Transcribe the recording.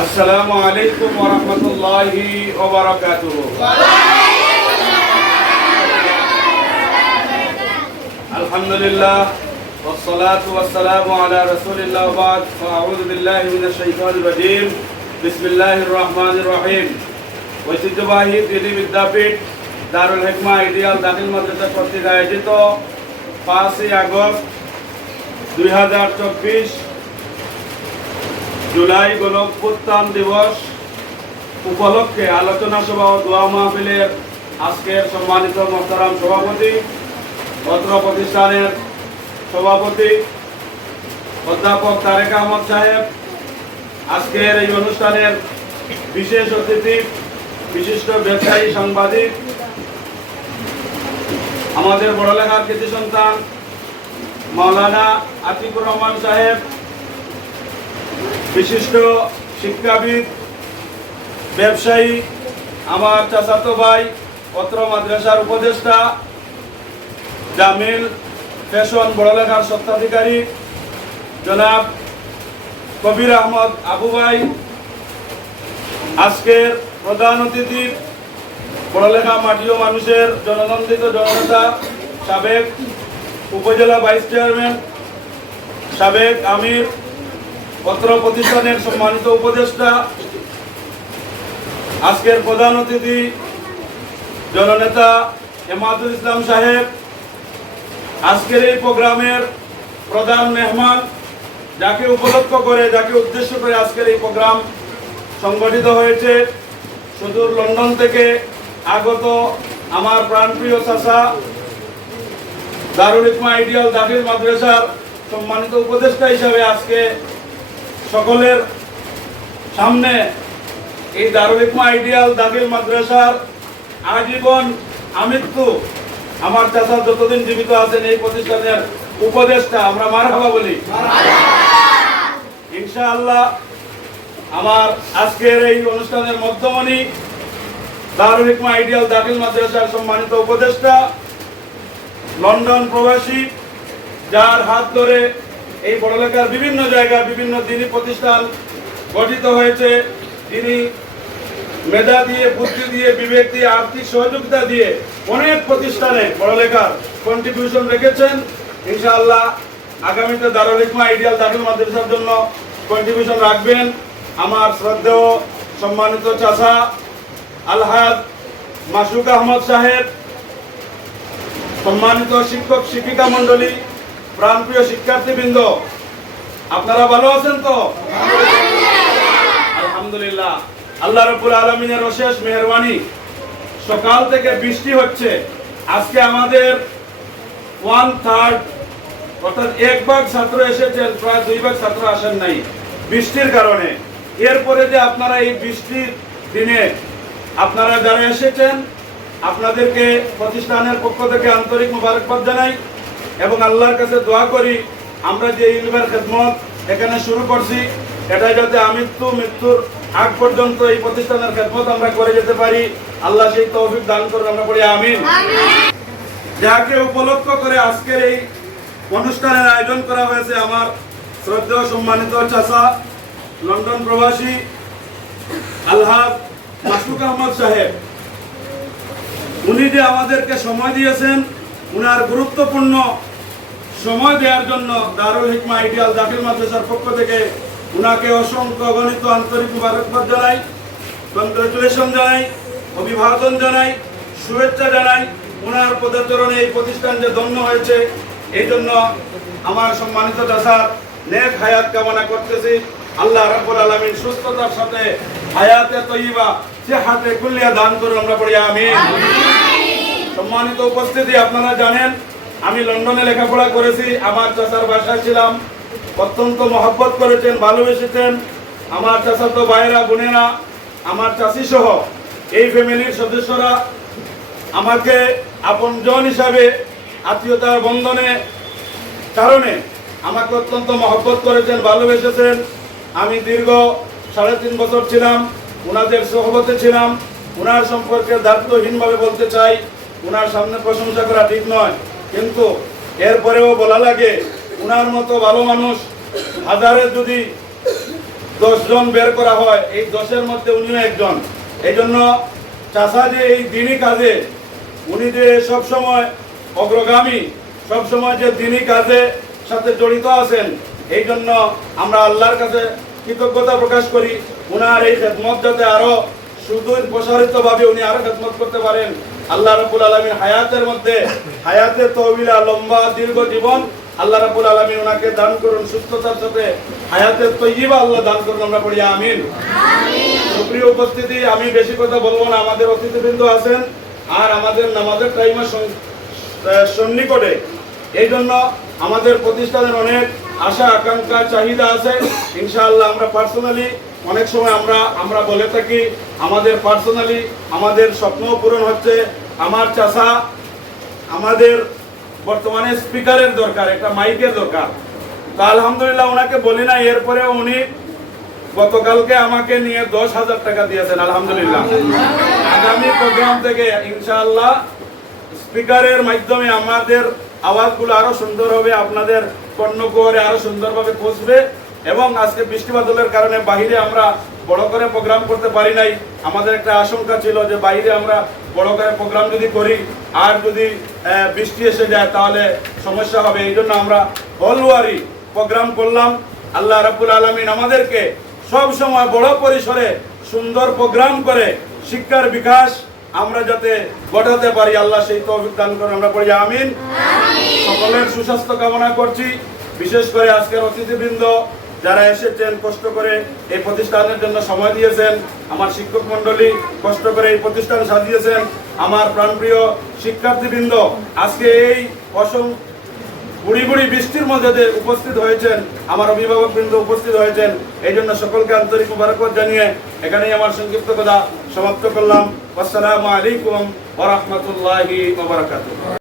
আসসালামু আলাইকুম ওয়া রাহমাতুল্লাহি ওয়া বারাকাতুহু। আলহামদুলিল্লাহ ওয়াস সালাতু ওয়াস সালামু আলা রাসূলিল্লাহ ওয়া বা'দ। আউযু বিল্লাহি মিনাশ শাইতানির রাজীম। বিসমিল্লাহির রহমানির রহিম। ঐতিহ্যবাহী দিনী বিদ্যাপীঠ দারুল হিকমা আইডিয়াল দাখিল মাদ্রাসা কর্তৃক আয়োজিত 5ই আগস্ট 2024 জুলাই গণঅভ্যুত্থান দিবস উপলক্ষে আলোচনা সভা ও দোয়া মাহফিলের আজকের সম্মানিত মোহতারাম সভাপতি, অত্র প্রতিষ্ঠানের সভাপতি অধ্যাপক তারেক আহমদ সাহেব, আজকের এই অনুষ্ঠানের বিশেষ অতিথি বিশিষ্ট ব্যবসায়ী সাংবাদিক, আমাদের বড়লেখার কৃতি সন্তান মাওলানা আতিকুর রহমান সাহেব, বিশিষ্ট শিক্ষাবিদ ব্যবসায়ী আমার চাচাতো ভাই অত্র মাদ্রাসার উপদেষ্টা জামিল ফ্যাশন বড়লেখার স্বত্বাধিকারী জনাব কবির আহমদ আবু ভাই, আজকের প্রধান অতিথি বড়লেখা মাটি ও মানুষের জননন্দিত জননেতা সাবেক উপজেলা ভাইস চেয়ারম্যান, সাবেক আমির, পত্র প্রতিষ্ঠানের সম্মানিত উপদেষ্টা, আজকের প্রধান অতিথি জননেতা এমাদুল ইসলাম সাহেব, আজকের এই প্রোগ্রামের প্রধান মেহমান, যাকে উপলক্ষ করে যাকে উদ্দেশ্য করে আজকের এই প্রোগ্রাম সংগঠিত হয়েছে, সুদূর লন্ডন থেকে আগত আমার প্রাণপ্রিয় চাচা দারুল হিকমা আইডিয়াল দাখিল মাদ্রাসার সম্মানিত উপদেষ্টা হিসাবে আজকে সকলের সামনে এই দারুল হিকমা আইডিয়াল দাখিল মাদ্রাসার আজীবন আমৃত্যু আমার চাচা যতদিন জীবিত আছেন এই প্রতিষ্ঠানের উপদেষ্টা, আমরা মারহাবা বলি ইনশাআল্লাহ। আমার আজকের এই অনুষ্ঠানের মধ্যমণি দারুল হিকমা আইডিয়াল দাখিল মাদ্রাসার সম্মানিত উপদেষ্টা, লন্ডন প্রবাসী, যার হাত ধরে এই বড়লেখার বিভিন্ন জায়গায় বিভিন্ন দিনী প্রতিষ্ঠান গঠিত হয়েছে। তিনি মেধা দিয়ে, বুদ্ধি দিয়ে, বিবেক দিয়ে, আর্থিক সহযোগিতা দিয়ে অনেক প্রতিষ্ঠানে বড়লেখার কন্ট্রিবিউশন রেখেছেন। ইনশাআল্লাহ আগামীতে দারুল হিকমা আইডিয়াল দাখিল মাদ্রাসার জন্য কন্ট্রিবিউশন রাখবেন আমার শ্রদ্ধেয় সম্মানিত চাচা আলহাজ মাসুক আহমদ সাহেব, সম্মানিত শিক্ষক শিক্ষিকা মন্ডলী, প্রাণপ্রিয় শিক্ষার্থীবৃন্দ, আপনারা ভালো আছেন তো? আলহামদুলিল্লাহ। আল্লাহ রাব্বুল আলামিনের অশেষ মেহেরবানি, সকাল থেকে বৃষ্টি হচ্ছে। আজকে আমাদের 1/3 অর্থাৎ 1 ভাগ ছাত্র এসেছেন, প্রায় 2 ভাগ ছাত্র আসেন নাই বৃষ্টির কারণে। এরপরে যে আপনারা এই বৃষ্টির দিনে আপনারা যারা এসেছেন, আপনাদেরকে প্রতিষ্ঠানের পক্ষ থেকে আন্তরিক মোবারকবাদ জানাই এবং আল্লাহর কাছে দোয়া করি আমরা যে ইলমের খেদমত এখানে শুরু করছি, এটা যাতে মৃত্যুর আগ পর্যন্ত এই প্রতিষ্ঠানের খেদমত আমরা করে যেতে পারি, আল্লাহ সেই তৌফিক দান করুন, আমরা বলি আমিন। যাকে উপলক্ষ করে আজকের এই অনুষ্ঠানের আয়োজন করা হয়েছে আমার শ্রদ্ধেয় সম্মানিত চাচা লন্ডন প্রবাসী আলহাজ মাসুক আহমদ সাহেব, উনি যে আমাদেরকে সময় দিয়েছেন, উনার গুরুত্বপূর্ণ সময় দেওয়ার জন্য দারুল হিকমা আইডিয়াল দাখিল মাদ্রাসার পক্ষ থেকে উনাকে অসংখ্য গণিত আন্তরিক মুবারকবাদ জানাই, কনগ্রাচুলেশন জানাই, অভিবাদন জানাই, শুভেচ্ছা জানাই। উনার পদচরণে এই প্রতিষ্ঠান যে ধন্য হয়েছে, এই জন্য আমার সম্মানিত চাচার নেক হায়াত কামনা করতেছি। আল্লাহ রাব্বুল আলামিন সুস্থতার সাথে হায়াতে তয়্যিবা সিহাতে কুল্লিয়া দান করুন, আমরা পড়ি আমিন। সম্মানিত উপস্থিতি, আপনারা জানেন আমি লন্ডনে লেখাপড়া করেছি, আমার চাচার বাসায় ছিলাম, অত্যন্ত মহব্বত করেছেন, ভালোবেসেছেন। আমার চাচাতো ভাইয়েরা, বোনেরা, আমার চাচি সহ এই ফ্যামিলির সদস্যরা আমাকে আপনজন হিসাবে আত্মীয়তার বন্ধনে কারণে আমাকে অত্যন্ত মহব্বত করেছেন, ভালোবেসেছেন। আমি দীর্ঘ 3.5 বছর ছিলাম, ওনাদের সোহবতে ছিলাম। ওনার সম্পর্কে দায়িত্বহীনভাবে বলতে চাই, ওনার সামনে প্রশংসা করা ঠিক নয়, কিন্তু এরপরেও বলা লাগে ওনার মতো ভালো মানুষ হাজারে যদি 10 জন বের করা হয়, এই 10-এর মধ্যে উনিও একজন। এই জন্য চাচা যে এই দিনী কাজে উনি যে সবসময় অগ্রগামী, সবসময় যে দিনী কাজে সাথে জড়িত আছেন, এই জন্য আমরা আল্লাহর কাছে কৃতজ্ঞতা প্রকাশ করি। উনার এই খেদমত যাতে আরো সুদূর প্রসারিত ভাবে উনি আরো খেদমত করতে পারেন। আল্লাহ রাব্বুল আলামিন হায়াতের মধ্যে হায়াতে তওয়িলা, লম্বা দীর্ঘ জীবন আল্লাহ রাব্বুল আলামিন ওনাকে দান করুন, সুস্থতার সাথে হায়াতে তয়্যিবা আল্লাহ দান করুন, আমরা পড়ি আমিন। সুপ্রিয় উপস্থিতি, আমি বেশি কথা বলবো না, আমাদের অতিথিবৃন্দ আছেন আর আমাদের নামাজের টাইমে সন্নিকটে। এই জন্য আমাদের প্রতিষ্ঠানের অনেক আশা আকাঙ্ক্ষা চাহিদা আছে। ইনশাআল্লাহ আমরা পার্সোনালি অনেক সময় আমরা বলে থাকি আমাদের পার্সোনালি আমাদের স্বপ্ন পূরণ হচ্ছে। আমার চাচা, আমাদের বর্তমানে স্পিকারের দরকার, একটা মাইকের দরকার। তা আলহামদুলিল্লাহ ওনাকে বলি না, এরপরে উনি গতকালকে আমাকে নিয়ে 10,000 টাকা দিয়েছেন আলহামদুলিল্লাহ। আগামী প্রোগ্রাম থেকে ইনশাআল্লাহ স্পিকারের মাধ্যমে আমাদের আওয়াজগুলো আরো সুন্দর হবে, আপনাদের কর্ণকুহরে আরো সুন্দরভাবে পৌঁছবে। এবং আজকে বৃষ্টি বাদলের কারণে বাহিরে আমরা বড় করে প্রোগ্রাম করতে পারি নাই। আমাদের একটা আশঙ্কা ছিল যে বাইরে আমরা বড় করে প্রোগ্রাম যদি করি আর যদি বৃষ্টি এসে যায় তাহলে সমস্যা হবে। এই জন্য আমরা হলওয়ারি প্রোগ্রাম করলাম। আল্লাহ রাব্বুল আলামিন আমাদেরকে সব সময় বড় পরিসরে সুন্দর প্রোগ্রাম করে শিক্ষার বিকাশ আমরা যাতে ঘটাতে পারি, আল্লাহ সেই তৌফিক দান করেন, আমরা পড়ি আমিন। সকলের সুস্বাস্থ্য কামনা করছি। বিশেষ করে আজকের অতিথিবৃন্দ যারা এসেছেন, কষ্ট করে এই প্রতিষ্ঠানের জন্য সময় দিয়েছেন, আমার শিক্ষক মন্ডলী কষ্ট করে এই প্রতিষ্ঠান সাজিয়েছেন, আমার প্রাণপ্রিয় শিক্ষার্থীবৃন্দ আজকে এই বুড়ি বুড়ি বৃষ্টির মধ্যে যে উপস্থিত হয়েছেন, আমার অভিভাবকবৃন্দ উপস্থিত হয়েছেন, এই জন্য সকলকে আন্তরিক মুবারকবাদ জানিয়ে এখানেই আমার সংক্ষিপ্ত কথা সমাপ্ত করলাম। আসসালামু আলাইকুম ওয়া রাহমাতুল্লাহি ওয়া বারাকাতুহু।